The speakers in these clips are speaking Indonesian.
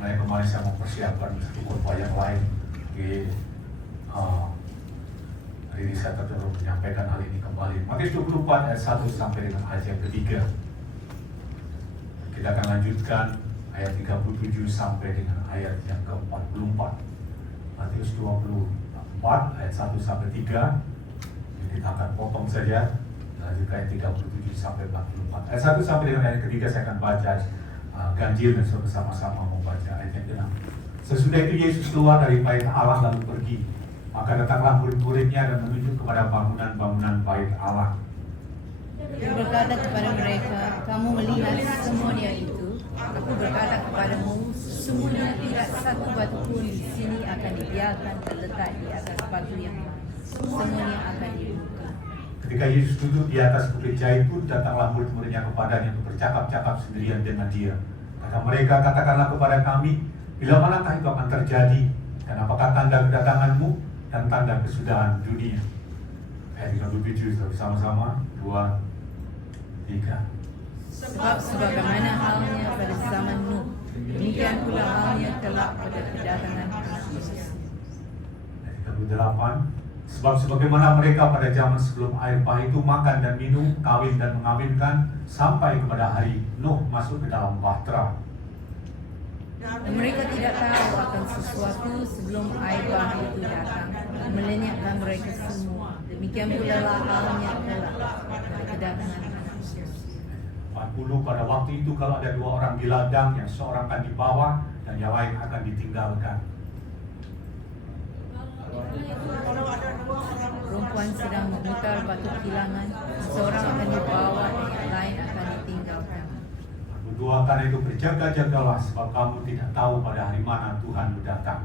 Sebenarnya kemarin saya mempersiapkan satu khotbah yang lain di hari ini saya terus menyampaikan hal ini kembali. Matius 24 ayat 1 sampai dengan ayat yang ketiga. Kita akan lanjutkan ayat 37 sampai dengan ayat yang ke-44. Matius 24 ayat 1 sampai 3. Kita akan potong saja. Lanjutkan ayat 37 sampai 44. Ayat 1 sampai dengan ayat ketiga saya akan baca ganjil dan bersama-sama membaca ayat yang ke-6. Sesudah itu Yesus keluar dari bait Allah lalu pergi. Maka datanglah murid-muridnya dan menunjuk kepada bangunan-bangunan bait Allah. Dia berkata kepada mereka, kamu melihat semuanya itu? Aku berkata kepadamu, semuanya tidak satu batu pun di sini akan dibiarkan terletak di atas batu yang lain. Semuanya akan dibuka. Ketika Yesus duduk di atas bukit Zaitun, datanglah murid-muridnya kepadanya untuk bercakap-cakap sendirian dengan dia. Kata mereka, katakanlah kepada kami, bila manakah itu akan terjadi? Dan apakah tanda kedatanganmu dan tanda kesudahan dunia? Ayat 37 bersama-sama, 2, 3. Sebab sebagaimana halnya pada zaman Nuh, demikian pula halnya kelak pada kedatangan Anak Manusia. Ayat 38. Sebab sebagaimana mereka pada zaman sebelum air bah itu makan dan minum, kawin dan mengawinkan, sampai kepada hari Nuh masuk ke dalam bahtera. Dan mereka tidak tahu akan sesuatu sebelum air bah itu datang, melenyapkan mereka semua. Demikian pula lah halnya kelak pada kedatangan Anak Manusia. 40. Pada waktu itu kalau ada 2 orang di ladang, yang seorang akan dibawa dan yang lain akan ditinggalkan. Perempuan sedang memutar batu kilangan, seorang akan dibawa dan yang lain akan ditinggalkan. Kedua, karena itu berjaga-jagalah, sebab kamu tidak tahu pada hari mana Tuhan datang.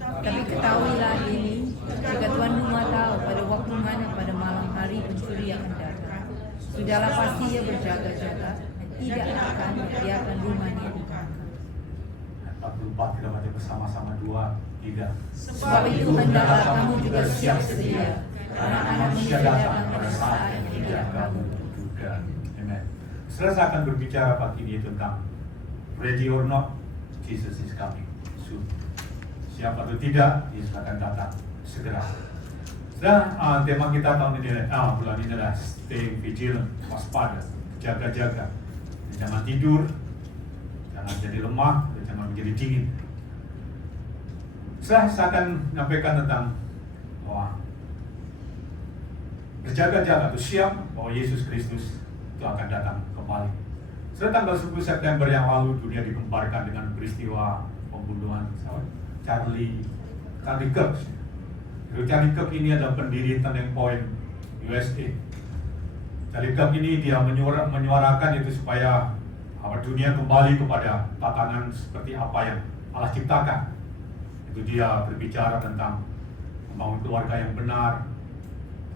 Tapi ketahuilah ini, jika Tuhan Maha tahu pada waktu mana pada malam hari pencuri akan datang, sudahlah pasti ia berjaga-jaga dan tidak akan membiarkan rumahnya dibakar. 44 kita baca bersama-sama, 2, 3. Sebab itu hendaklah kamu juga siap sedia, karena Anak Manusia datang pada saat yang tidak kamu duga. Amen. Setelah saya akan berbicara pagi ini tentang ready or not, Jesus is coming soon. Siap atau tidak, Yesus akan datang segera. Dan tema kita tahun ini, bulan ini adalah stay vigilant, waspada, jaga-jaga. Jangan tidur, jangan jadi lemah, jangan menjadi dingin. Saya akan menyampaikan tentang bahwa berjaga-jaga atau siap bahwa Yesus Kristus itu akan datang kembali. Setelah tanggal 10 September yang lalu, dunia digemparkan dengan peristiwa pembunuhan Charlie Kirk. Charlie Kirk ini adalah pendiri Turning Point USA. Charlie Kirk ini dia menyuarakan itu supaya dunia kembali kepada tatanan seperti apa yang Allah ciptakan. Itu dia berbicara tentang membangun keluarga yang benar.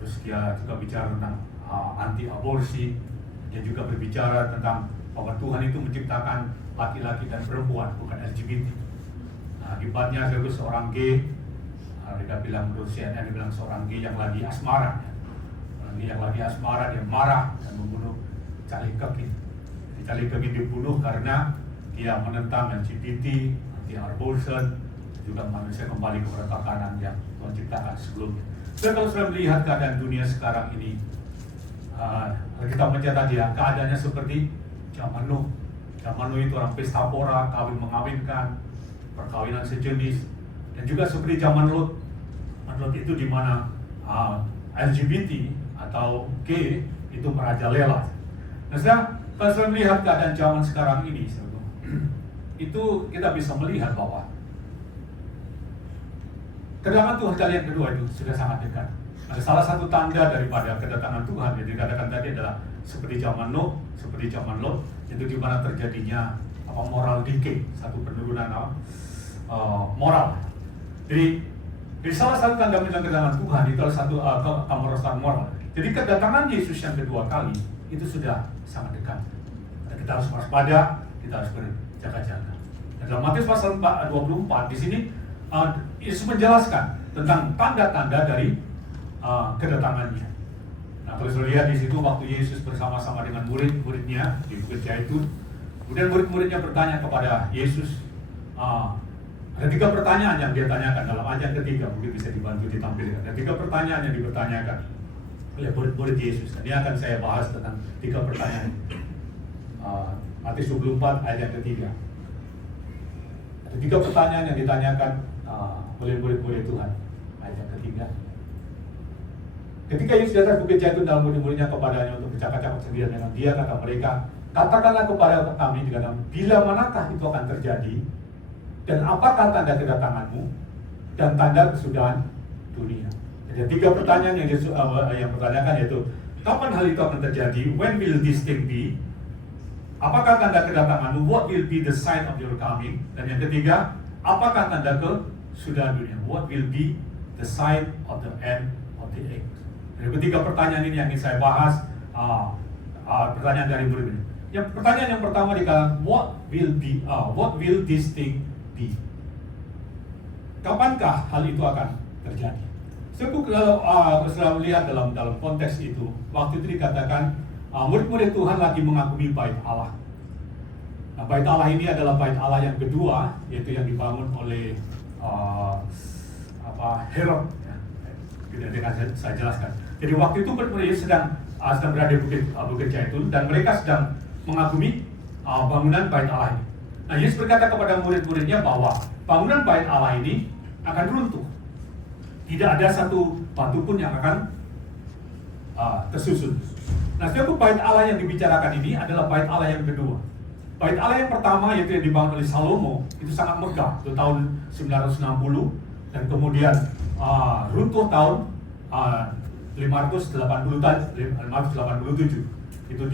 Terus dia juga bicara tentang anti aborsi. Dia juga berbicara tentang bahwa Tuhan itu menciptakan laki-laki dan perempuan, bukan LGBT. Nah, akibatnya seorang gay, mereka bilang menurut CNN, dia bilang seorang gay yang lagi asmara. Orang gay yang lagi asmara, dia marah dan membunuh Charlie Kirk. Charlie Kirk dibunuh karena dia menentang LGBT, anti abortion, juga manusia kembali kepada tatanan yang Tuhan ciptakan sebelumnya. Dan kalau sudah melihat keadaan dunia sekarang ini, kita mencatat dia keadaannya seperti zaman Nuh. Zaman Nuh itu orang pesta pora, kawin mengawinkan, perkawinan sejenis, dan juga seperti zaman Lot. Lot itu di mana LGBT atau gay itu merajalela. Nah, kalau sudah melihat keadaan zaman sekarang ini, itu kita bisa melihat bahwa kedatangan Tuhan kalian kedua itu sudah sangat dekat. Ada salah satu tanda daripada kedatangan Tuhan yang dikatakan tadi adalah seperti zaman Nuh, seperti zaman Lot, itu di mana terjadinya moral decay, satu penurunan moral. Jadi salah satu tanda kedatangan Tuhan itu adalah satu kemerosotan moral. Jadi kedatangan Yesus yang kedua kali itu sudah sangat dekat. Kita harus waspada, kita harus berjaga-jaga. Dalam Matius pasal 24 di sini Yesus menjelaskan tentang tanda-tanda dari kedatangannya. Nah, kalau sudah lihat di situ waktu Yesus bersama-sama dengan murid-muridnya di Bukit Zaitun, Kemudian murid-muridnya bertanya kepada Yesus. Ada 3 pertanyaan yang dia tanyakan dalam ayat ketiga, mungkin bisa dibantu ditampilkan. Ada 3 pertanyaan yang dipertanyakan oleh murid-murid Yesus. Dan ini akan saya bahas tentang 3 pertanyaan. Matius 24 ayat yang ketiga. Ada 3 pertanyaan yang ditanyakan oleh murid-murid Tuhan. Ayat yang ketiga. Ketika Yesus di atas bukit Zaitun dalam murid-muridnya kepadanya untuk bercakap-cakap sendirian dengan dia, kata mereka, katakanlah kepada kami bila manakah itu akan terjadi, dan apakah tanda kedatanganmu dan tanda kesudahan dunia. Jadi 3 pertanyaan yang Yesus yang pertanyakan, yaitu kapan hal itu akan terjadi, when will this thing be, apakah tanda kedatanganmu, what will be the sign of your coming, dan yang ketiga, apakah tanda kesudahan dunia, what will be the sign of the end of the age. Jadi ketiga pertanyaan ini yang ingin saya bahas. Pertanyaan dari murid ini. Yang pertanyaan yang pertama dikatakan, what will this thing be? Kapankah hal itu akan terjadi? Kalau selalu lihat dalam konteks itu, waktu itu dikatakan murid-murid Tuhan lagi mengagumi bait Allah. Nah, bait Allah ini adalah bait Allah yang kedua, yaitu yang dibangun oleh Herod. Tidak saya jelaskan. Jadi waktu itu murid-murid sedang berada di bukit Zaitun, dan mereka sedang mengagumi bangunan bait Allah ini. Nah, Yesus berkata kepada murid-muridnya bahwa bangunan bait Allah ini akan runtuh. Tidak ada satu batu pun yang akan tersusun. Nah, setiap bait Allah yang dibicarakan ini adalah bait Allah yang kedua. Bait Allah yang pertama, yaitu yang dibangun oleh Salomo, itu sangat megah, itu tahun 960, dan kemudian runtuh tahun 587. Itu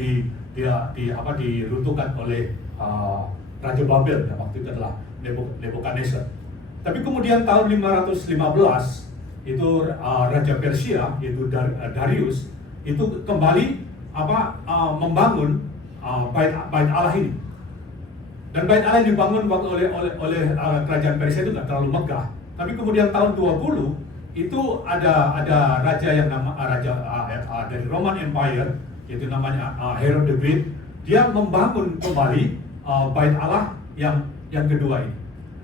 diruntuhkan oleh Raja Babel, yang waktu itu adalah Nebukadnezar. Tapi kemudian tahun 515 itu Raja Persia, yaitu Darius, itu kembali membangun bait Allah ini. Dan bait Allah yang dibangun oleh kerajaan Persia itu tidak terlalu megah. Tapi kemudian tahun 20 itu ada raja yang dari Roman Empire, yaitu namanya Herod the Great. Dia membangun kembali bait Allah yang kedua ini.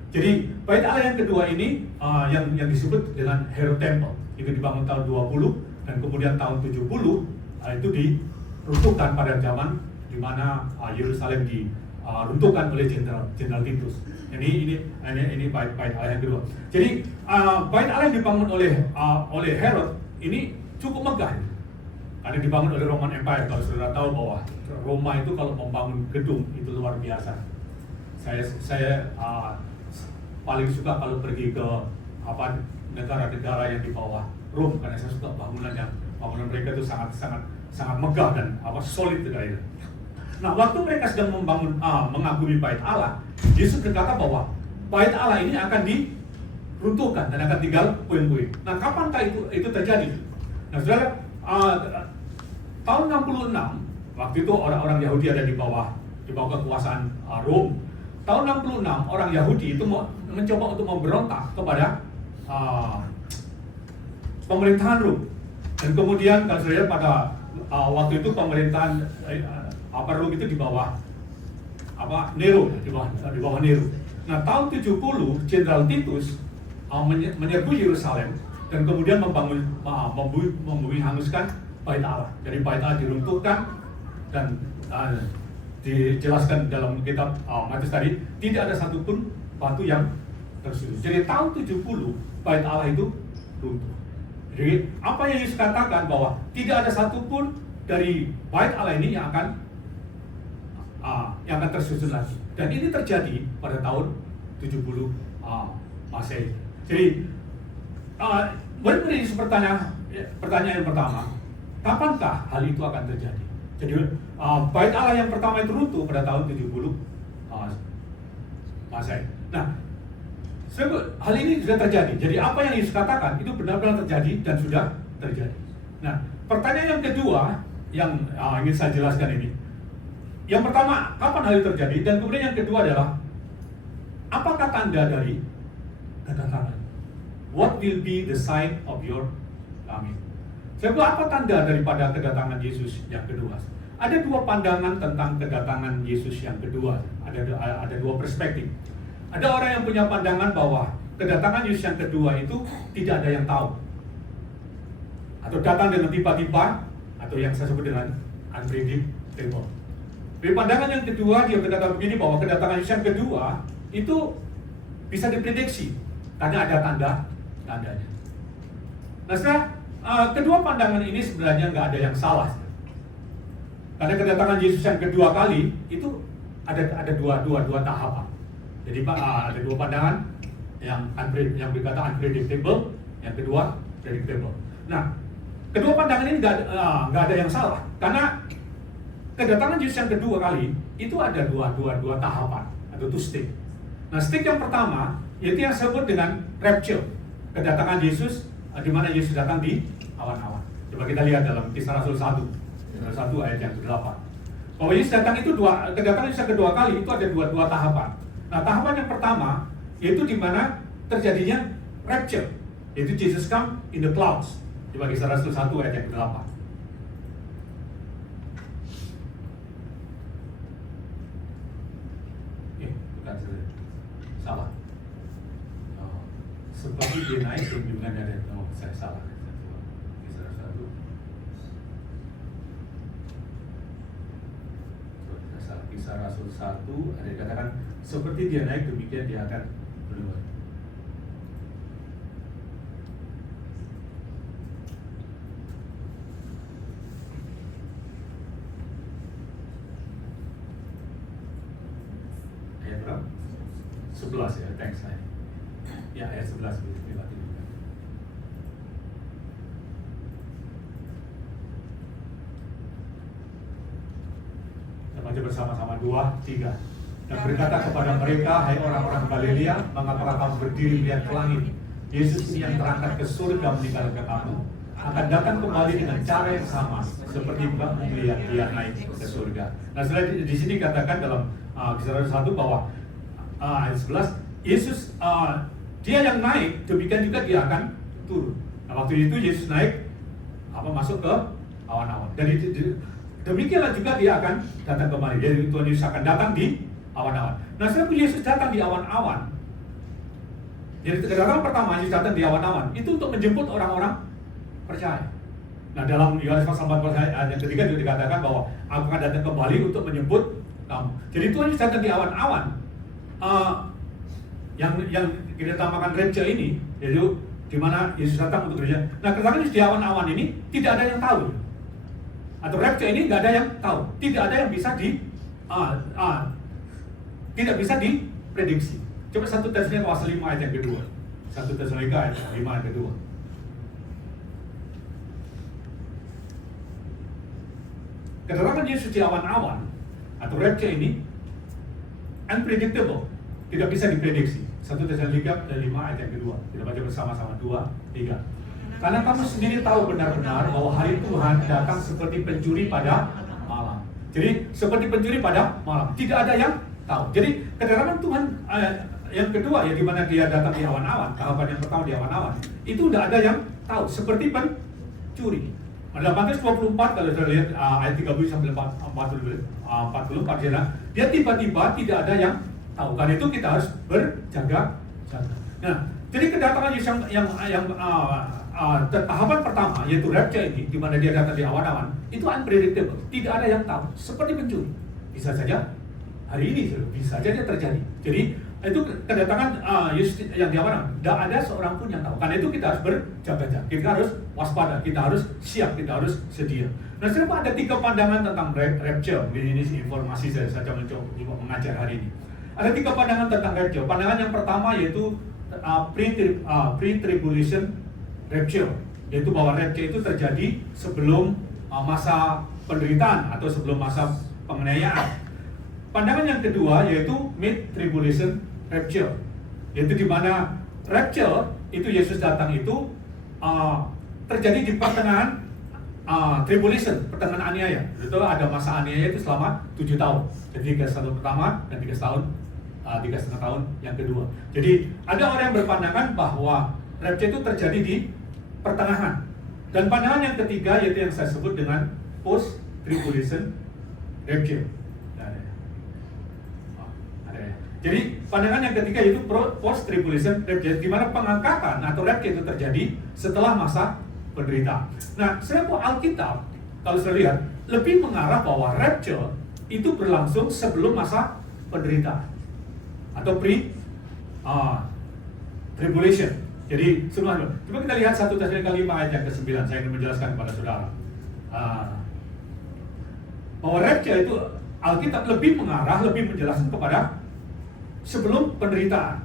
Jadi bait Allah yang kedua ini yang disebut dengan Herod Temple, itu dibangun tahun 20, dan kemudian tahun 70 itu diruntuhkan pada zaman di mana Yerusalem diruntuhkan oleh Jenderal Titus. Ini bait Allah yang kedua. Jadi bait Allah yang dibangun oleh Herod ini cukup megah. Karena dibangun oleh Roman Empire. Kalau saudara tahu bahwa Roma itu kalau membangun gedung itu luar biasa. Saya paling suka kalau pergi ke negara-negara yang di bawah Rom, karena saya suka bangunan mereka itu sangat megah dan solid sekali. Nah, waktu mereka sedang mengagumi bait Allah, Yesus berkata bahwa bait Allah ini akan diruntuhkan dan akan tinggal puing-puing. Nah, kapankah itu terjadi? Nah, saudara, tahun 66, waktu itu orang-orang Yahudi ada di bawah kekuasaan Rom. Tahun 66, orang Yahudi itu mencoba untuk memberontak kepada pemerintahan Rom. Dan kemudian kalau saya lihat pada waktu itu pemerintahan Rom itu di bawah Nero, di bawah Nero. Nah, tahun 70 Jenderal Titus menyerbu Yerusalem dan kemudian menghanguskan bait Allah. Jadi bait Allah diruntuhkan, dan dijelaskan dalam kitab Matius tadi, tidak ada satupun batu yang tersusun. Jadi tahun 70 bait Allah itu runtuh. Jadi apa yang Yesus katakan bahwa tidak ada satupun dari bait Allah ini yang akan tersusun lagi. Dan ini terjadi pada tahun 70 Masehi. Jadi murid-murid Yesus pertanyaan yang pertama, kapankah hal itu akan terjadi? Jadi bait Allah yang pertama itu runtuh pada tahun 70 Masehi. Nah, hal ini sudah terjadi. Jadi apa yang Yesus katakan itu benar-benar terjadi dan sudah terjadi. Nah, pertanyaan yang kedua yang ingin saya jelaskan ini. Yang pertama, kapan hal itu terjadi? Dan kemudian yang kedua adalah, apakah tanda dari kedatangan? What will be the sign of your coming? Sebab apa tanda daripada kedatangan Yesus yang kedua? ada dua pandangan tentang kedatangan Yesus yang kedua. Ada dua perspektif. Ada orang yang punya pandangan bahwa kedatangan Yesus yang kedua itu tidak ada yang tahu, atau datang dengan tiba-tiba, atau yang saya sebut dengan unpredictable. Dari pandangan yang kedua, dia berkata begini, bahwa kedatangan Yesus yang kedua itu bisa diprediksi karena ada tandanya. Nah, kedua pandangan ini sebenarnya nggak ada yang salah. Karena kedatangan Yesus yang kedua kali itu ada dua tahapan. Jadi ada dua pandangan, yang berkata unpredictable, yang kedua predictable. Nah, kedua pandangan ini nggak ada yang salah, karena kedatangan Yesus yang kedua kali itu ada dua tahapan atau two stage. Nah, stage yang pertama yaitu yang disebut dengan rapture, kedatangan Yesus, di mana Yesus datang di awan-awan. Coba kita lihat dalam Kisah Rasul 1 ayat yang ke-8. Bahwa Yesus datang itu kedatangan Yesus yang kedua kali itu ada dua tahapan. Nah, tahapan yang pertama yaitu di mana terjadinya rapture, yaitu Jesus come in the clouds. Coba Kisah Rasul 1 ayat yang ke-8. Bukan salah. Seperti dia naik dengan ada, saya salah. Kisah Rasul 1. Kisah Rasul 1 ada dikatakan seperti dia naik demikian dia akan keluar. Ayat berapa? 11 ya, thanks saya. Ya, ayat 11 bila tidak. Kita baca bersama-sama 2, 3. Dan berkata kepada mereka, hai orang-orang Galilea, mengapa kamu berdiri melihat ke langit? Yesus ini yang terangkat ke surga meninggalkan kamu akan datang kembali dengan cara yang sama seperti melihat dia naik ke surga. Nah, setelah di sini katakan dalam Kisah Rasul 1 bahwa ayat 11, Yesus dia yang naik, demikian juga dia akan turun. Nah, waktu itu Yesus naik masuk ke awan-awan. Dan demikianlah juga dia akan datang kembali. Jadi Tuhan Yesus akan datang di awan-awan. Nah, setelah Yesus datang di awan-awan, jadi kedatangan pertama Yesus datang di awan-awan itu untuk menjemput orang-orang percaya. Nah, dalam Yohanes pasal 14 ayat yang ketiga juga dikatakan bahwa aku akan datang kembali untuk menjemput kamu. Jadi Tuhan Yesus datang di awan-awan. Yang kita namakan rapture ini, yaitu di mana Yesus datang untuk kerja. Nah, kedatangan Yesus di awan-awan ini tidak ada yang tahu. Atau rapture ini nggak ada yang tahu. Tidak ada yang bisa tidak bisa diprediksi. Coba 1 Tesalonika pasal 5 ayat yang kedua. 1 Tesalonika ayat 5 ayat kedua. Kedatangan Yesus di awan-awan atau rapture ini unpredictable, tidak bisa diprediksi. 1 Tesalonika 5 ayat yang kedua. Kita baca bersama-sama 2, 3. Karena kamu sendiri tahu benar-benar bahwa hari Tuhan datang seperti pencuri pada malam. Jadi seperti pencuri pada malam, tidak ada yang tahu. Jadi kedatangan Tuhan yang kedua ya, di mana dia datang di awan-awan, tahapan yang pertama di awan-awan, itu tidak ada yang tahu, seperti pencuri. Dalam Matius 24 kalau saya lihat ayat 30 sampai 44 dia tiba-tiba tidak ada yang tahu. Karena itu kita harus berjaga-jaga. Nah, jadi kedatangan Yesus yang tahapan pertama yaitu rapture ini, di mana dia datang di awan-awan, itu unpredictable, tidak ada yang tahu, seperti pencuri. Bisa saja hari ini bisa saja terjadi. Jadi itu kedatangan Yesus yang di awan-awan, tidak ada seorang pun yang tahu. Karena itu kita harus berjaga-jaga, kita harus waspada, kita harus siap, kita harus sedia. Nah, sebenarnya ada 3 pandangan tentang rapture. Ini informasi saya mencoba mengajar hari ini. Ada 3 pandangan tentang rapture. Pandangan yang pertama yaitu pre-tribulation rapture, yaitu bahwa rapture itu terjadi sebelum masa penderitaan atau sebelum masa penganiayaan. Pandangan yang kedua yaitu mid-tribulation rapture, yaitu di mana rapture itu Yesus datang itu terjadi di pertengahan tribulation, pertengahan aniaya. Itu ada masa aniaya itu selama 7 tahun. Jadi 3 tahun pertama dan 3,5 tahun yang kedua. Jadi ada orang yang berpandangan bahwa rapture itu terjadi di pertengahan. Dan pandangan yang ketiga yaitu yang saya sebut dengan post tribulation rapture. Ada ya. Jadi pandangan yang ketiga itu post tribulation rapture, di mana pengangkatan atau rapture itu terjadi setelah masa penderitaan. Nah, sebenarnya Alkitab kalau saya lihat lebih mengarah bahwa rapture itu berlangsung sebelum masa penderitaan atau tribulation. Jadi sebelum, coba kita lihat 1 Tesalonika 5 ayat yang ke-9. Saya ingin menjelaskan kepada saudara bahwa rapture itu Alkitab lebih mengarah, lebih menjelaskan kepada sebelum penderitaan.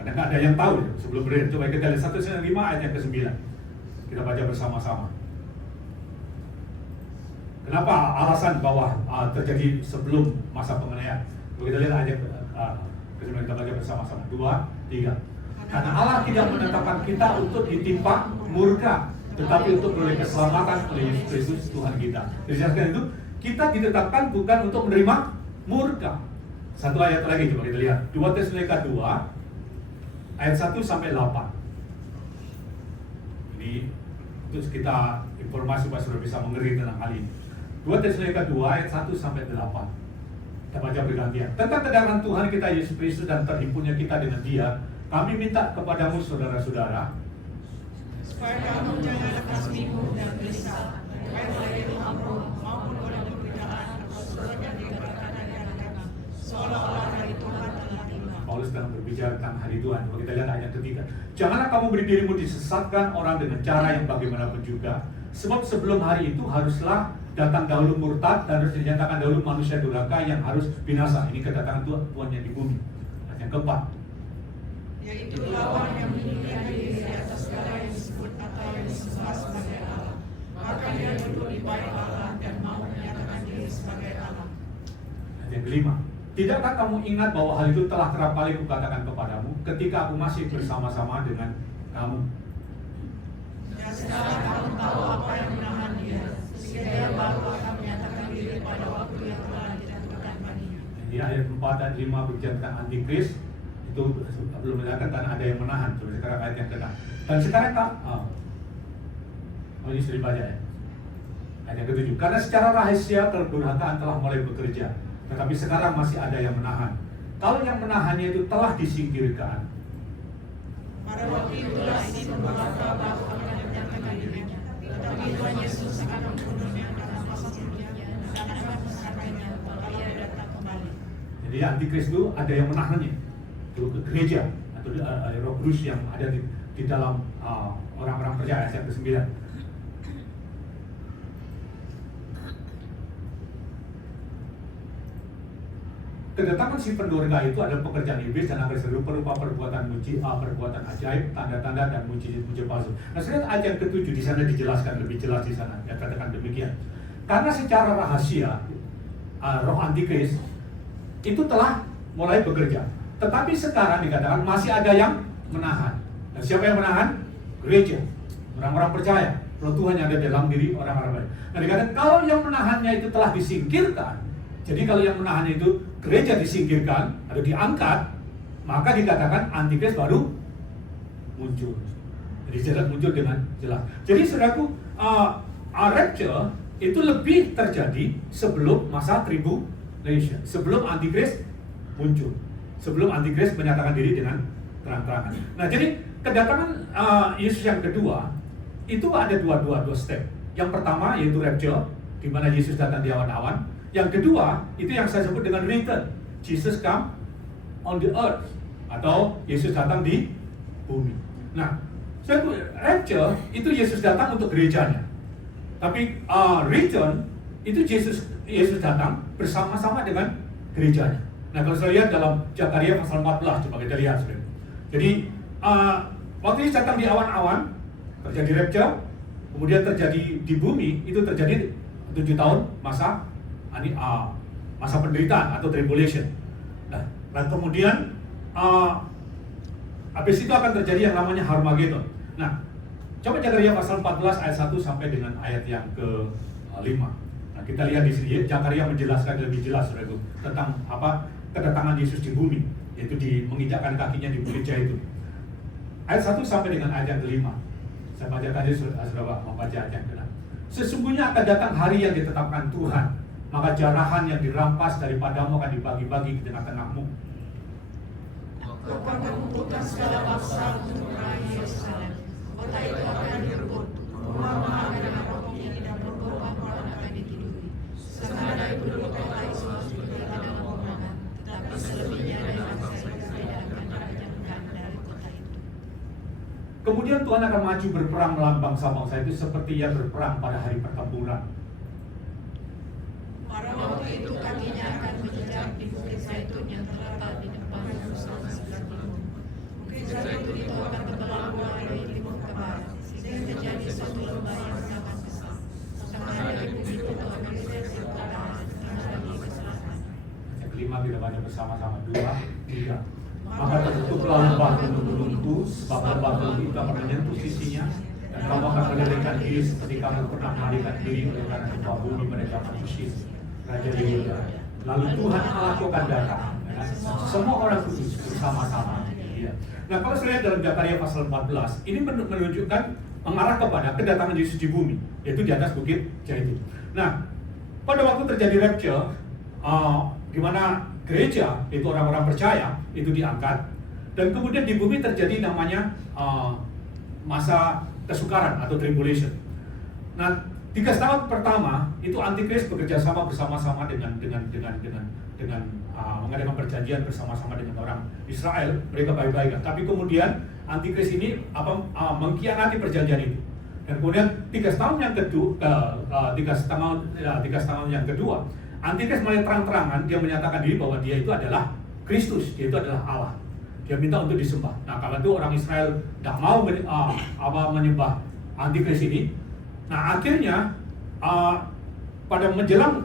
Karena nggak ada yang tahu ya, sebelum penderitaan. Coba kita lihat 1 Tesalonika 5 ayat yang ke-9. Kita baca bersama-sama. Kenapa alasan bahwa terjadi sebelum masa penganiayaan? Coba kita lihat ayat kita baca bersama-sama. 2, 3. Karena Allah tidak menetapkan kita untuk ditimpa murka, tetapi untuk beroleh keselamatan oleh Yesus Kristus Tuhan kita. Dijelaskan itu, kita ditetapkan bukan untuk menerima murka. Satu ayat lagi coba kita lihat. 2 Tesalonika 2 ayat 1 sampai 8. Ini untuk kita informasi supaya sudah bisa mengerti tentang hal ini. 2 Tesalonika 2 ayat 1 sampai 8. Kita baca bergantian. Tentang kedatangan Tuhan kita Yesus Kristus dan terhimpunnya kita dengan Dia, kami minta kepadamu saudara-saudara, supaya kamu jangan lekas bingung dan gelisah, baik oleh ilmu maupun oleh pemberitaan atau surat yang dikatakan dari anak-anak, seolah-olah hari Tuhan telah tiba. Paulus sedang berbicara tentang hari Tuhan. Kalau kita lihat ayat ketiga, janganlah kamu beri dirimu disesatkan orang dengan cara yang bagaimanapun juga, sebab sebelum hari itu haruslah datang dahulu murtad dan harus dinyatakan dahulu manusia durhaka yang harus binasa. Ini kedatangan Tuhan yang di bumi. Ayat yang keempat, yaitu lawan yang meninggikan diri di atas segala yang disebut atau yang disembah sebagai Allah. Bahkan dia duduk di bait Allah dan mau menyatakan diri sebagai Allah. ayat yang kelima, tidakkah kamu ingat bahwa hal itu telah kerap kali kukatakan kepadamu ketika aku masih bersama-sama dengan kamu? Dan sekarang kamu tahu apa yang menahan dia, sehingga dia baru akan menyatakan diri pada waktu yang telah ditentukan baginya. Di ayat 4 dan 5 berbicara tentang antikris, itu belum melihatkan karena ada yang menahan. Coba sekarang ayat yang ke-6. Dan sekarang ini sudah dibaca ya. Ayat yang ke-7. Karena secara rahasia kedurhakaan telah mulai bekerja, tetapi sekarang masih ada yang menahan. Kalau yang menahannya itu telah disingkirkan, Pada waktu itulah si pembawa kabar akan menyatakan dirinya, tetapi Tuhan Yesus akan membunuhnya karena maksudnya dan akan menangkapnya kalau ia datang kembali. jadi antikris itu ada yang menahannya. Itu ke gereja atau roh kudus yang ada di dalam orang-orang percaya. Ayat ke-9. Kedatangan si pendurhaka itu adalah pekerjaan iblis dan akan selalu berupa perbuatan perbuatan ajaib, tanda-tanda dan mujizat palsu. Nah, lihat ayat yang ke-7 di sana dijelaskan lebih jelas di sana. Ya, katakan demikian. Karena secara rahasia roh antikris itu telah mulai bekerja. Tetapi sekarang dikatakan masih ada yang menahan. Dan siapa yang menahan? Gereja, orang-orang percaya, roh Tuhan yang ada dalam diri orang-orang baik. Nah, dikatakan kalau yang menahannya itu telah disingkirkan. Jadi kalau yang menahannya itu gereja disingkirkan atau diangkat, maka dikatakan antikris baru muncul. Jadi jelas muncul dengan jelas. Jadi saudaraku, rapture itu lebih terjadi sebelum masa tribulation, sebelum antikris muncul, sebelum antikris menyatakan diri dengan terang-terangan. Nah, jadi kedatangan Yesus yang kedua itu ada dua step. Yang pertama yaitu rapture, di mana Yesus datang di awan-awan. Yang kedua itu yang saya sebut dengan return, Jesus come on the earth, atau Yesus datang di bumi. Nah, rapture itu Yesus datang untuk gerejanya. Tapi return itu Yesus datang bersama-sama dengan gerejanya. Nah, kalau saya lihat dalam Zakaria pasal 14, coba kita lihat. Jadi waktu Yesus datang di awan-awan, terjadi rapture, kemudian terjadi di bumi, itu terjadi 7 tahun masa penderitaan atau tribulation. Nah, kemudian habis itu akan terjadi yang namanya Harmageddon. Nah, coba Zakaria pasal 14 ayat 1 sampai dengan ayat yang ke-5. Nah, kita lihat di sini Zakaria menjelaskan lebih jelas itu tentang kedatangan Yesus di bumi, yaitu menginjakkan kakinya di bukit Zaitun. Ayat 1 sampai dengan ayat yang ke-5. Saya bacakan, sudah membaca ayat yang ke-6. Sesungguhnya akan datang hari yang ditetapkan Tuhan, maka jarahan yang dirampas daripadamu akan dibagi-bagi di tengah-tengahmu. Kau akan mengumpulkan segala bangsa untuk meraih Yerusalem. Kota itu akan direbut, rumah-rumah akan dirampoknya dan perempuan-perempuan akan ditiduri. Sementara itu penduduk kota itu harus berdiri dalam peperangan, tetapi selebihnya dari bangsa itu tidak akan diajamkan dari kota itu. Kemudian Tuhan akan maju berperang melawan bangsa-bangsa itu seperti ia berperang pada hari pertempuran. Pada waktu itu kakinya akan menjejak di bukit Zaitun yang terletak di depan Yerusalem sebelah timur. Bukit Zaitun itu akan terbelah dua dari timur ke barat, sehingga menjadi suatu lembah yang sangat besar. Sama dari bukit itu akan bergeser ke utara dan lagi ke selatan. Yang kelima kita baca bersama-sama 2, 3. Maka tertutuplah lembah gunung-gunung itu, sebab lembah gunung itu akan menyentuh sisinya, dan kamu akan melelehkan diri seperti kamu pernah melarikan diri oleh karena gempa bumi pada zaman Usia Raja Yehuda. Lalu Tuhan Allahku akan datang, ya, semua orang kudus bersama-sama. Ya. Nah, kalau saya lihat dalam Zakaria pasal 14, ini menunjukkan mengarah kepada kedatangan Yesus di bumi, yaitu di atas bukit Zaitun. Nah, pada waktu terjadi rapture, di mana gereja itu orang-orang percaya itu diangkat, dan kemudian di bumi terjadi namanya masa kesukaran atau tribulation. Nah, 3 tahun pertama itu Antikris bekerja sama bersama-sama dengan mengadakan perjanjian bersama-sama dengan orang Israel, mereka baik-baik. Tapi kemudian Antikris ini mengkhianati perjanjian itu. Dan kemudian 3 tahun yang kedua, Antikris mulai terang-terangan dia menyatakan diri bahwa dia itu adalah Kristus, dia itu adalah Allah. Dia minta untuk disembah. Nah, kalau itu orang Israel tidak mau menyembah Antikris ini. Nah, akhirnya pada menjelang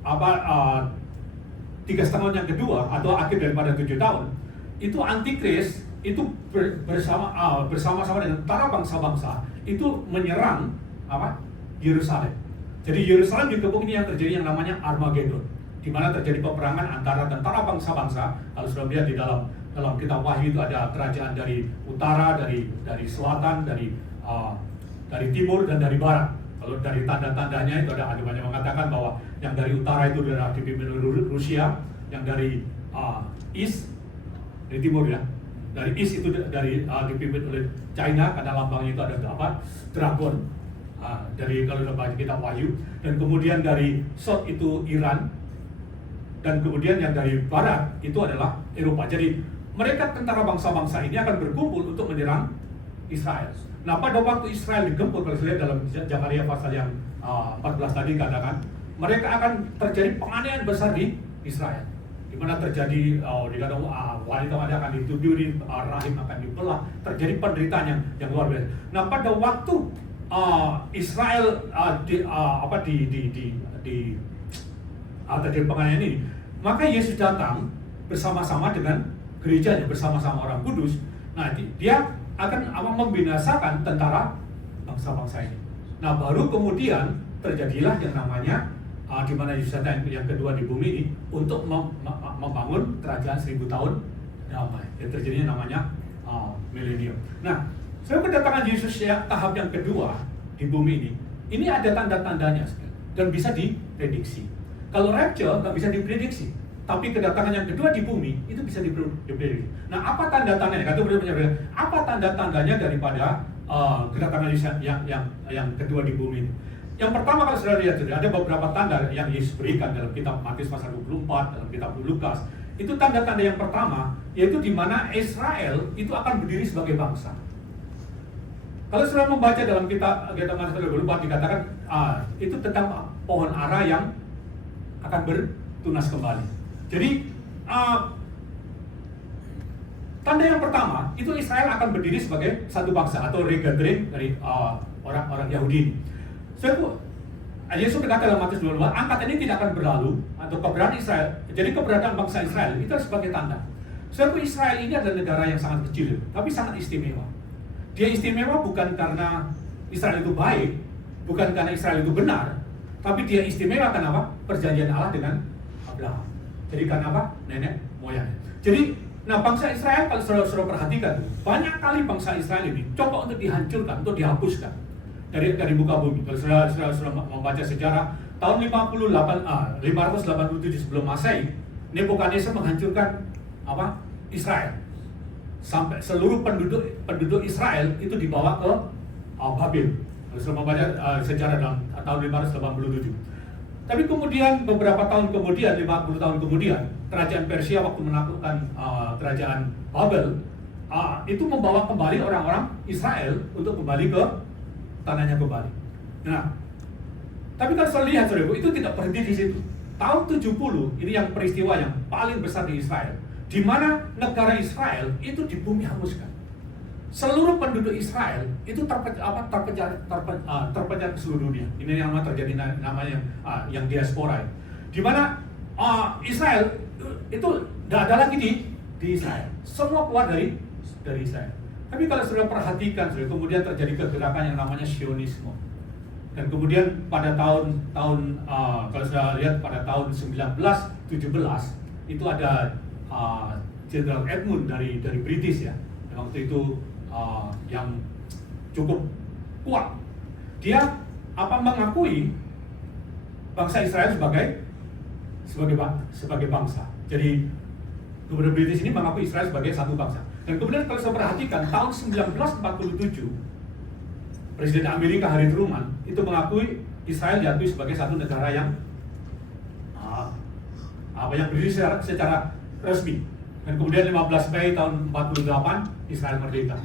3 tahun yang kedua atau akhir daripada 7 tahun, itu Antikris itu bersama-sama dengan para bangsa-bangsa itu menyerang Yerusalem. Jadi Yerusalem dikepung ini yang terjadi yang namanya Armageddon, di mana terjadi peperangan antara tentara bangsa-bangsa. Kalau sudah lihat di dalam kitab Wahyu itu ada kerajaan dari utara, dari selatan, dari timur dan dari barat. Kalau dari tanda-tandanya itu ada banyak mengatakan bahwa yang dari utara itu adalah dipimpin oleh Rusia, yang dari east, dari timur ya, dari east itu dipimpin oleh China karena lambangnya itu ada dragon. Dari kalau kita baca kitab Wahyu, dan kemudian dari south itu Iran, dan kemudian yang dari barat itu adalah Eropa. Jadi mereka tentara bangsa-bangsa ini akan berkumpul untuk menyerang Israel. Nah, pada waktu Israel digempur, kalau saya lihat dalam Zakaria pasal yang 14 tadi katakan, mereka akan terjadi penganiayaan besar di Israel, di mana terjadi dikatakan wanita akan dituduri, rahim akan dibelah, terjadi penderitaan yang luar biasa. Nah, pada waktu Israel terjadi penganiayaan ini, maka Yesus datang bersama-sama dengan gerejanya, bersama-sama orang kudus. Nah, dia akan membinasakan tentara bangsa-bangsa ini. Nah, baru kemudian terjadilah yang namanya di mana Yesus datang yang kedua di bumi ini untuk membangun kerajaan 1000 tahun damai. Yang terjadinya namanya milenium. Nah, kedatangan Yesus ya tahap yang kedua di bumi ini ada tanda-tandanya dan bisa diprediksi. Kalau rapture nggak bisa diprediksi, tapi kedatangan yang kedua di bumi itu bisa diprediksi. Nah, apa tanda-tandanya? Kata beliau, apa tanda-tandanya daripada kedatangan Yesus yang kedua di bumi ini? Yang pertama, kalau sudah lihat ada beberapa tanda yang Yesus berikan dalam kitab Matius pasal 24, dalam kitab Lukas. Itu tanda-tanda yang pertama, yaitu di mana Israel itu akan berdiri sebagai bangsa. Kalau sudah membaca dalam kitab Matius pasal 24 dikatakan itu tentang pohon ara yang akan bertunas kembali. Jadi tanda yang pertama itu Israel akan berdiri sebagai satu bangsa atau regathering dari orang Yahudi. Yesus berkata dalam Matius 24, angkatan ini tidak akan berlalu atau keberadaan Israel. Jadi keberadaan bangsa Israel itu sebagai tanda. Israel ini adalah negara yang sangat kecil, tapi sangat istimewa. Dia istimewa bukan karena Israel itu baik, bukan karena Israel itu benar, tapi dia istimewa karena apa? Perjanjian Allah dengan Abraham. Jadi karena apa? Nenek moyang. Jadi, bangsa Israel kalau saudara perhatikan, banyak kali bangsa Israel ini coba untuk dihancurkan, untuk dihapuskan dari muka bumi. Kalau saudara membaca sejarah tahun 587 sebelum Masehi, Nebukadnezar menghancurkan Israel. Sampai seluruh penduduk Israel itu dibawa ke Babil. Kalau sudah membaca sejarah dalam tahun 587. Tapi kemudian beberapa tahun kemudian, 50 tahun kemudian, kerajaan Persia waktu menaklukkan kerajaan Babel, itu membawa kembali orang-orang Israel untuk kembali ke tanahnya kembali. Nah, tapi kalau saya lihat, saudara, itu tidak berhenti di situ. Tahun 70 ini yang peristiwa yang paling besar di Israel, di mana negara Israel itu di bumi hanguskan. Seluruh penduduk Israel itu terpecah ke seluruh dunia. Ini yang terjadi namanya yang diaspora. Di mana Israel itu tidak ada lagi di Israel. Semua keluar dari Israel. Tapi kalau sudah perhatikan, kemudian terjadi kegerakan yang namanya Zionisme. Dan kemudian pada tahun kalau sudah lihat pada tahun 1917 itu ada Jenderal Edmund dari British ya, waktu itu yang cukup kuat. Dia mengakui bangsa Israel sebagai bangsa. Jadi Gubernur British ini mengakui Israel sebagai satu bangsa. Dan kemudian kalau saya perhatikan tahun 1947 Presiden Amerika Harry Truman itu mengakui Israel diakui sebagai satu negara yang berdiri secara resmi. Dan kemudian 15 Mei tahun 48 Israel merdeka.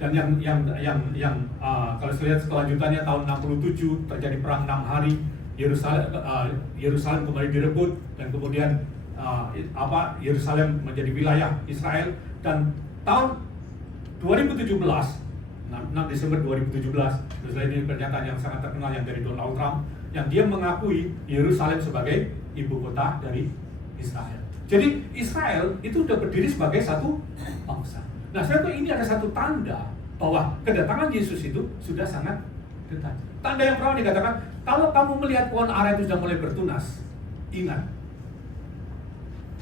Dan yang kalau saya lihat kelanjutannya tahun 67 terjadi perang 6 hari, Yerusalem kembali direbut, dan kemudian Yerusalem menjadi wilayah Israel. Dan tahun 2017 6 Desember 2017, ini pernyataan yang sangat terkenal yang dari Donald Trump, yang dia mengakui Yerusalem sebagai ibu kota dari Israel. Jadi Israel itu sudah berdiri sebagai satu bangsa. Nah, saudara, ini ada satu tanda bahwa kedatangan Yesus itu sudah sangat dekat. Tanda yang pertama dikatakan, kalau kamu melihat pohon ara itu sudah mulai bertunas, ingat,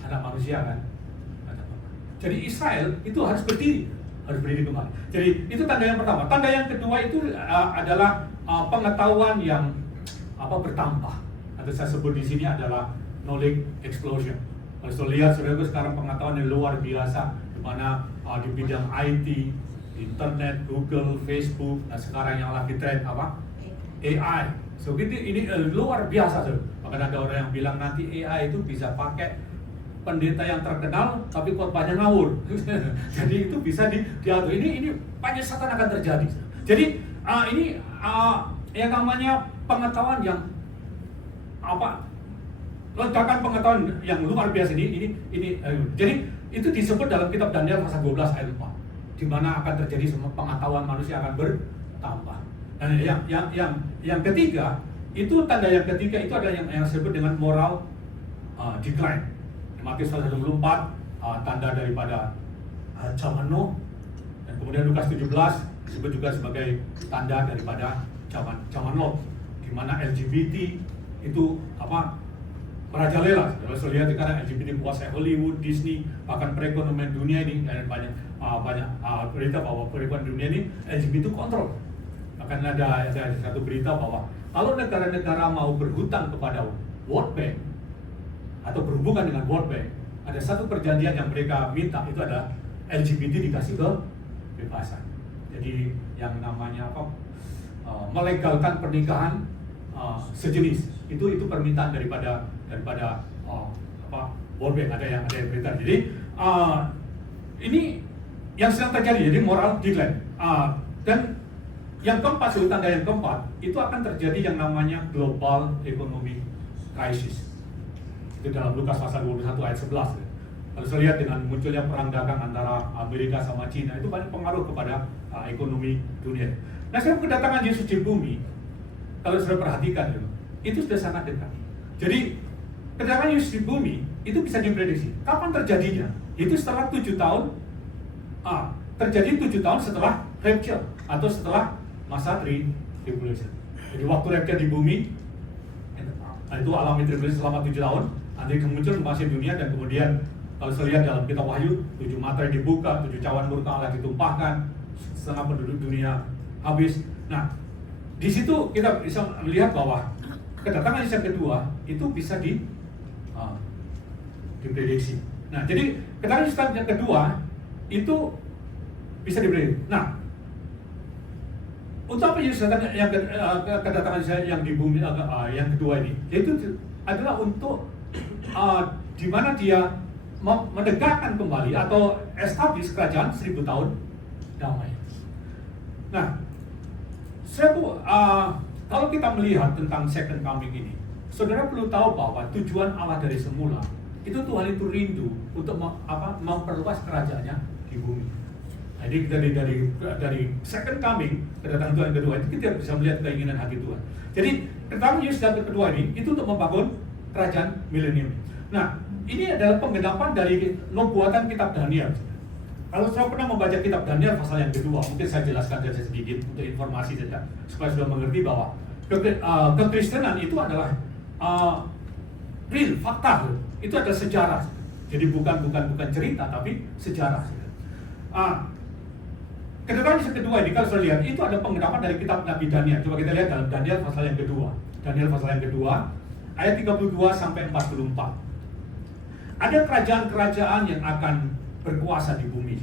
anak manusia kan. Jadi Israel itu harus berdiri kembali. Jadi itu tanda yang pertama. Tanda yang kedua itu adalah pengetahuan yang bertambah. Atau saya sebut di sini adalah knowledge explosion. Kalau saya lihat, saudara, sekarang pengetahuan yang luar biasa, di mana di bidang IT, internet, Google, Facebook, dan sekarang yang lagi tren AI. So ini luar biasa, saudara. Bahkan ada orang yang bilang nanti AI itu bisa pakai pendeta yang terkenal tapi khotbahnya ngawur. Jadi itu bisa diatur. Ini banyak setan akan terjadi. Jadi ini yang namanya pengetahuan yang ledakan pengetahuan yang luar biasa ini. Jadi itu disebut dalam kitab Daniel pasal 12 ayat 4, di mana akan terjadi semua pengetahuan manusia akan bertambah. Dan yang ketiga, itu tanda yang ketiga itu adalah yang disebut dengan moral decline. Matius 1:24 tanda daripada zaman Nuh, dan kemudian Lukas 17 disebut juga sebagai tanda daripada zaman Lot, di mana LGBT itu merajalela. Kalau saya lihat sekarang LGBT menguasai Hollywood, Disney, bahkan perekonomian dunia ini, dan banyak berita bahwa perekonomian dunia ini LGBT itu kontrol. Bahkan ada satu berita bahwa kalau negara-negara mau berhutang kepada World Bank atau berhubungan dengan World Bank, ada satu perjanjian yang mereka minta, itu adalah LGBT dikasih kebebasan. Jadi yang namanya melegalkan pernikahan sejenis, itu permintaan daripada World Bank, ada yang berita. Jadi ini yang sedang terjadi, jadi moral decline. Dan yang keempat, tanda yang keempat, itu akan terjadi yang namanya global economic crisis. Itu dalam Lukas pasal 21 ayat 11. Kalau saya lihat dengan munculnya perang dagang antara Amerika sama Cina, itu banyak pengaruh kepada ekonomi dunia. Nah, sekarang kedatangan Yesus di bumi, kalau sudah perhatikan, itu sudah sangat dekat. Jadi kedatangan Yesus di bumi itu bisa diprediksi. Kapan terjadinya? Itu setelah 7 tahun. Terjadi 7 tahun setelah rapture atau setelah masa tribulation. Jadi waktu rapture di bumi, itu alami tribulation selama 7 tahun. Nanti muncul masih dunia, dan kemudian kalau saya lihat dalam kitab Wahyu, 7 mata dibuka, 7 cawan murka Allah ditumpahkan, setengah penduduk dunia habis. Nah, di situ kita bisa melihat bahwa kedatangan Yesus yang kedua itu bisa diprediksi. Nah, jadi kedatangan Yesus yang kedua itu bisa diprediksi. Nah, untuk apa Yesus datang yang kedatangan yang di bumi yang kedua ini? Yaitu adalah untuk di mana dia menegakkan kembali atau establish kerajaan 1000 tahun damai. Nah, kalau kita melihat tentang second coming ini, saudara perlu tahu bahwa tujuan Allah dari semula itu Tuhan itu rindu untuk memperluas kerajaannya di bumi. Jadi dari second coming, kedatangan Tuhan kedua itu kita bisa melihat keinginan hati Tuhan. Jadi kedatangan Yesus yang kedua ini itu untuk membangun kerajaan milenium. Nah, ini adalah penggenapan dari nubuatan kitab Daniel. Kalau saya pernah membaca kitab Daniel pasal yang kedua, mungkin saya jelaskan saja sedikit untuk informasi saja supaya sudah mengerti bahwa kekristenan itu adalah real, fakta. Itu ada sejarah. Jadi bukan cerita tapi sejarah. Kedatangan yang kedua ini kalau saya lihat itu ada penggenapan dari kitab Nabi Daniel. Coba kita lihat dalam Daniel pasal yang kedua. Daniel pasal yang kedua ayat 32 sampai 44. Ada kerajaan-kerajaan yang akan berkuasa di bumi.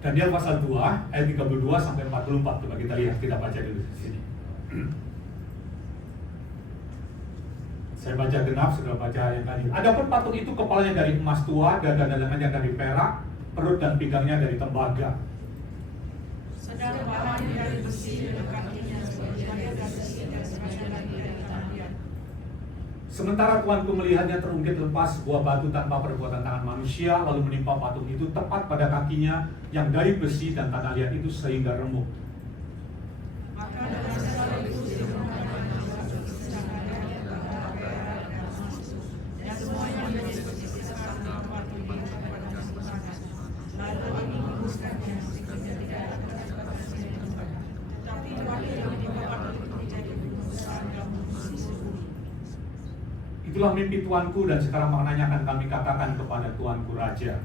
Daniel pasal 2 ayat 32 sampai 44. Coba kita lihat, kita baca dulu di sini. Saya baca genap, sudah baca yang tadi. Adapun patung itu kepalanya dari emas tua, dada dan lengannya dari perak, perut dan pinggangnya dari tembaga. Sedang bahannya dari besi dan kakinya sebagai dari besi dan sebagai lagi dari tanah. Sementara tuanku melihatnya terungkit lepas sebuah batu tanpa perbuatan tangan manusia, lalu menimpa patung itu tepat pada kakinya yang dari besi dan tanah liat itu sehingga remuk. Maka dari segala itu dan semuanya menjadi seperti sekarang batu ini kepada kesesakan. Lalu ini menguruskannya sehingga tidak ada tapi wakil yang dibawa itu menjadi besar dan Itulah mimpi tuanku dan sekarang maknanya akan kami katakan kepada tuanku Raja.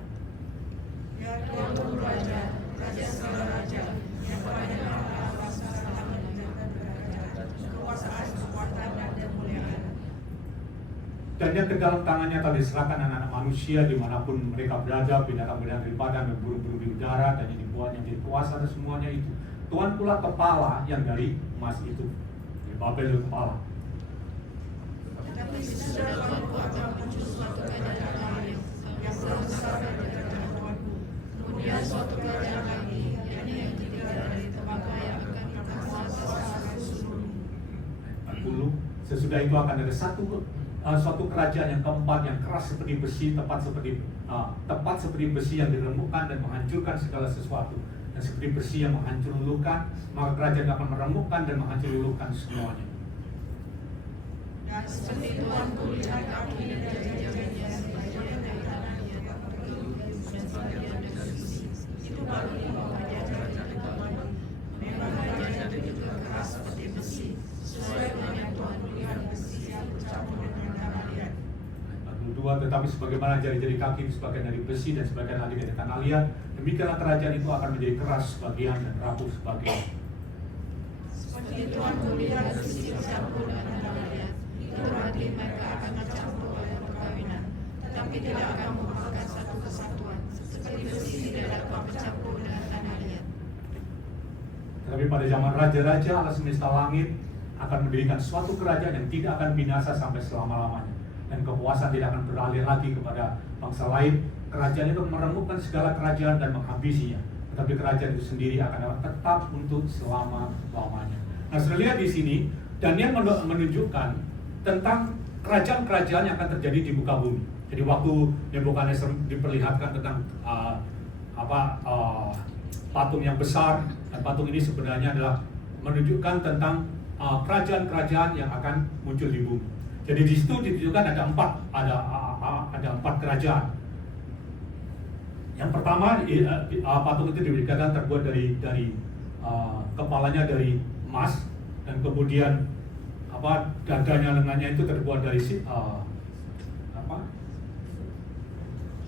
Ya Tuanku Raja, Raja segala Raja, yang kepadanya adalah kuasa selama kekuasaan, kekuatan dan kemuliaan. Dan yang ke dalam tangannya telah diserahkan anak-anak manusia dimanapun mereka berada, binatang-binatang di padang dan burung-burung di udara, dan yang dibuatnya jadi kuasa dan semuanya itu. Tuhan pula kepala yang dari emas itu. Di Babel itu kepala. Tapi sesudah Tuanku akan muncul suatu kerajaan lain yang lebih besar daripada Tuanku. Kemudian suatu kerajaan lagi, yakni yang ketiga dari tembaga yang akan berkuasa seluruh. 40. Sesudah itu akan ada suatu kerajaan yang keempat yang keras seperti besi, tepat seperti besi yang diremukkan dan menghancurkan segala sesuatu. Dan seperti besi yang menghancur luluhkan, maka kerajaan akan meremukkan dan menghancur luluhkan semuanya. Dan seperti Tuanku lihat kaki dan jari-jarinya sebagian dari tanahnya dan sebagian dari besi. Itu baru dibawanya jari-jari Tuanku. Memang jari-jari itu keras seperti besi, sesuai dengan yang Tuanku lihat besi yang bercampur dengan tanah liat. 42. Tetapi sebagaimana jari-jari kaki itu sebagian dari besi dan sebagian lagi dari tanah liat, demikianlah kerajaan itu akan menjadi keras sebagian dan rapuh sebagian. Seperti Tuanku lihat besi bercampur dengan tanah liat, itu berarti mereka akan tercampur oleh perkawinan, tetapi tidak akan merupakan satu kesatuan, seperti besi tidak dapat bercampur dengan tanah liat. Tetapi pada zaman raja-raja Allah semesta langit akan mendirikan suatu kerajaan yang tidak akan binasa sampai selama-lamanya, dan kekuasaan tidak akan beralih lagi kepada bangsa lain. Kerajaan itu meremukkan segala kerajaan dan menghabisinya, tetapi kerajaan itu sendiri akan tetap untuk selama-lamanya. Nah, sudah lihat di sini Daniel menunjukkan tentang kerajaan-kerajaan yang akan terjadi di muka bumi. Jadi waktu Nebukadnezar diperlihatkan tentang patung yang besar, dan patung ini sebenarnya adalah menunjukkan tentang kerajaan-kerajaan yang akan muncul di bumi. Jadi di situ ditunjukkan ada empat kerajaan. Yang pertama, patung itu dikatakan terbuat dari kepalanya dari emas, dan kemudian dadanya, lengannya itu terbuat dari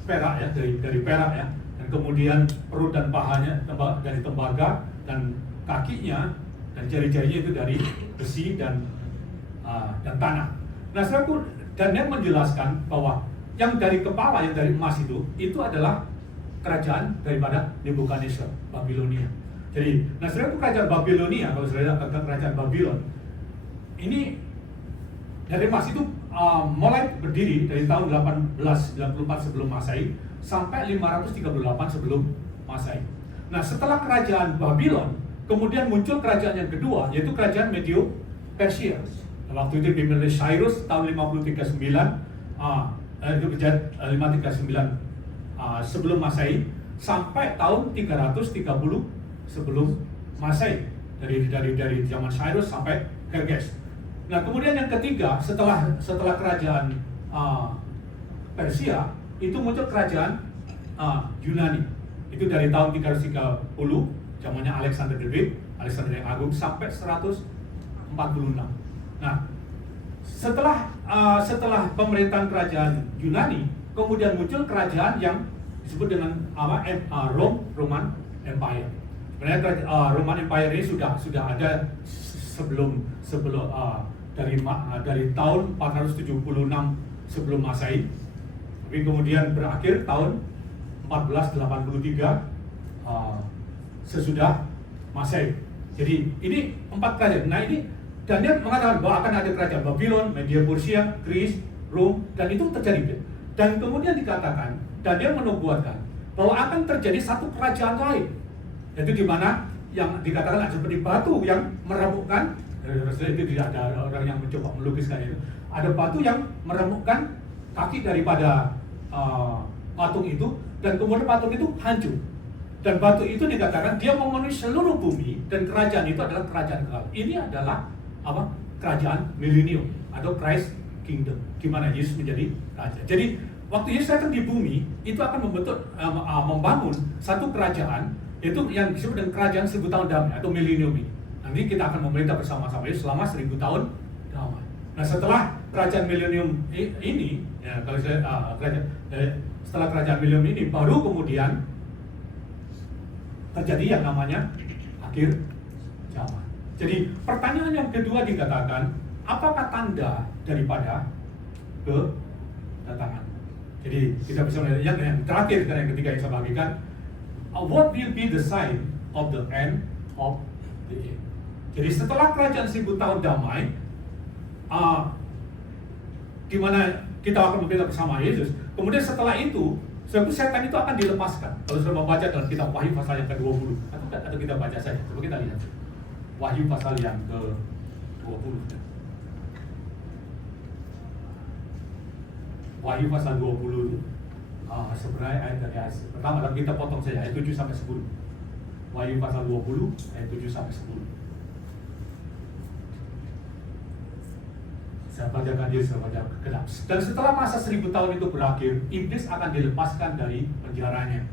perak ya, dari perak ya, dan kemudian perut dan pahanya dari tembaga, dan kakinya dan jari-jarinya itu dari besi dan dan tanah. Nah, saudaraku, Daniel menjelaskan bahwa yang dari kepala, yang dari emas itu adalah kerajaan daripada Nebukadnezar, Babilonia. Jadi, nah saudaraku, kerajaan Babilonia, kalau saudara katakan kerajaan Babylon, ini dari emas itu mulai berdiri dari tahun 1894 sebelum Masehi sampai 538 sebelum Masehi. Nah, setelah kerajaan Babylon, kemudian muncul kerajaan yang kedua, yaitu kerajaan Medio Persia. Waktu itu dipimpin oleh Cyrus tahun 539, itu berjalan 539 sebelum Masehi sampai tahun 330 sebelum Masehi, dari zaman Cyrus sampai Xerxes. Nah, kemudian yang ketiga, setelah kerajaan Persia, itu muncul kerajaan Yunani. Itu dari tahun 330, zamannya Alexander the Great, Alexander yang Agung, sampai 146. Nah, setelah pemerintahan kerajaan Yunani, kemudian muncul kerajaan yang disebut dengan Roman Empire. Sebenarnya Roman Empire ini sudah ada sebelum dari tahun 476 sebelum Masehi, tapi kemudian berakhir tahun 1483 sesudah Masehi. Jadi ini 4 kerajaan. Nah, ini Daniel mengatakan bahwa akan ada kerajaan Babylon, Media Persia, Greece, Rom, dan itu terjadi. Dan kemudian dikatakan, Daniel menubuatkan bahwa akan terjadi satu kerajaan lain, yaitu di mana yang dikatakan seperti batu yang meremukkan. Itu tidak ada orang yang mencoba melukiskan itu. Ada batu yang meremukkan kaki daripada patung itu, dan kemudian patung itu hancur. Dan batu itu dikatakan dia memenuhi seluruh bumi, dan kerajaan itu adalah kerajaan kekal. Ini adalah kerajaan milenium atau Christ Kingdom, di mana Yesus menjadi raja. Jadi waktu Yesus datang di bumi, itu akan membangun satu kerajaan, yaitu yang disebut dengan kerajaan 1000 tahun damai atau milenium ini. Nanti kita akan memerintah bersama-sama Yesus selama 1000 tahun damai. Nah, setelah kerajaan milenium ini, ya, kalau saya setelah kerajaan milenium ini, baru kemudian terjadi yang namanya akhir zaman. Jadi pertanyaan yang kedua dikatakan, apakah tanda daripada kedatangan? Jadi kita bisa melihat yang terakhir dan yang ketiga yang saya bagikan, what will be the sign of the end of the age? Jadi setelah kerajaan 1000 tahun damai, di mana kita akan memerintah bersama Yesus, kemudian setelah itu, setan itu akan dilepaskan. Kalau sudah membaca dalam kitab Wahyu pasal yang ke-20, atau kita baca saja, coba kita lihat. Wahyu pasal yang ke-20. Wahyu pasal 20 itu sebenarnya ayat dari ayat pertama, tapi kita potong saja ayat 7 sampai 10. Wahyu pasal 20 ayat 7 sampai 10. Saya bacakan dia, saya baca kedap. Dan setelah masa 1000 tahun itu berakhir, iblis akan dilepaskan dari penjaranya.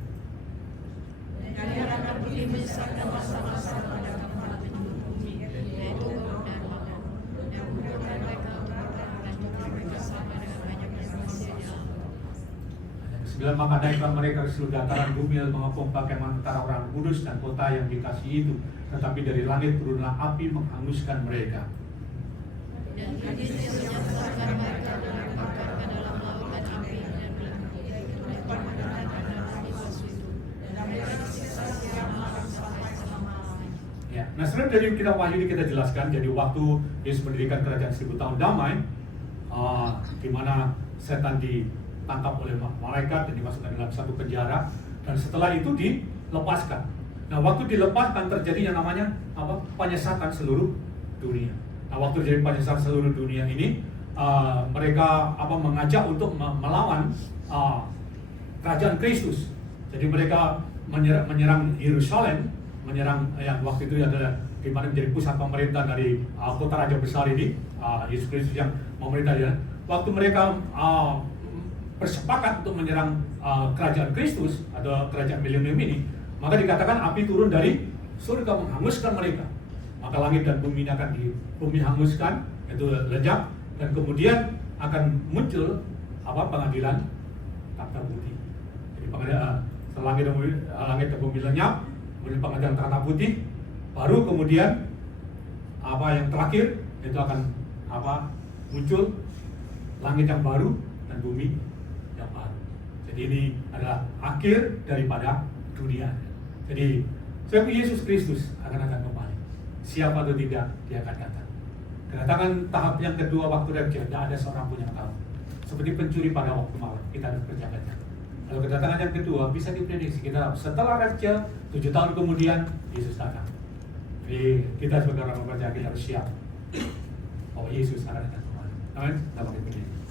Kalian akan pergi menyisakan masa-masa pada tempat penduduk bumi, yaitu dan makan. Yang membuatkan mereka dan juga mereka sama dengan banyaknya manusianya. 9, maka naiklah mereka ke seluruh dataran bumi dan mengepung bagaimana antara orang kudus dan kota yang dikasihi itu. Tetapi dari langit turunlah api menghanguskan mereka. Dan iblis menyesatkan mereka dan melemparkan ke dalam lautan api dan melempar mereka ke dalam batu itu. Dan mereka disiksa siang malam sampai selama-lamanya. Ya, nah sebenarnya dari kitab Wahyu ini kita jelaskan, jadi waktu Yesus mendirikan kerajaan 1000 tahun damai, di mana setan ditangkap oleh malaikat dan dimasukkan dalam satu penjara, dan setelah itu dilepaskan. Nah, waktu dilepaskan terjadi yang namanya penyesatan seluruh dunia. Nah, waktu terjadi penyesatan seluruh dunia ini, mereka mengajak untuk melawan kerajaan Kristus. Jadi mereka menyerang Yerusalem, menyerang yang waktu itu adalah di mana menjadi pusat pemerintahan dari kota raja besar ini, Yesus Kristus yang memerintah ya. Waktu mereka bersepakat untuk menyerang kerajaan Kristus atau kerajaan milenium ini, maka dikatakan api turun dari surga menghanguskan mereka. Maka langit dan bumi akan bumi hanguskan, itu lenyap, dan kemudian akan muncul pengadilan takhta putih. Jadi pengadilan langit dan bumi lenyap, kemudian pengadilan takhta putih, baru kemudian yang terakhir itu akan muncul langit yang baru dan bumi yang baru. Jadi ini adalah akhir daripada dunia. Jadi sebab Yesus Kristus akan datang kembali. Siapa atau tidak, dia akan datang. Kedatangan tahap yang kedua waktu rapture, tidak ada seorang pun yang tahu. Seperti pencuri pada waktu malam, kita harus berjaga-jaga. Kalau kedatangan yang kedua bisa diprediksi, kita setelah rapture 7 tahun kemudian Yesus datang. Jadi kita sebagai orang percaya kita harus siap bahwa Yesus akan datang kembali. Amin. Kita pakai berdiri.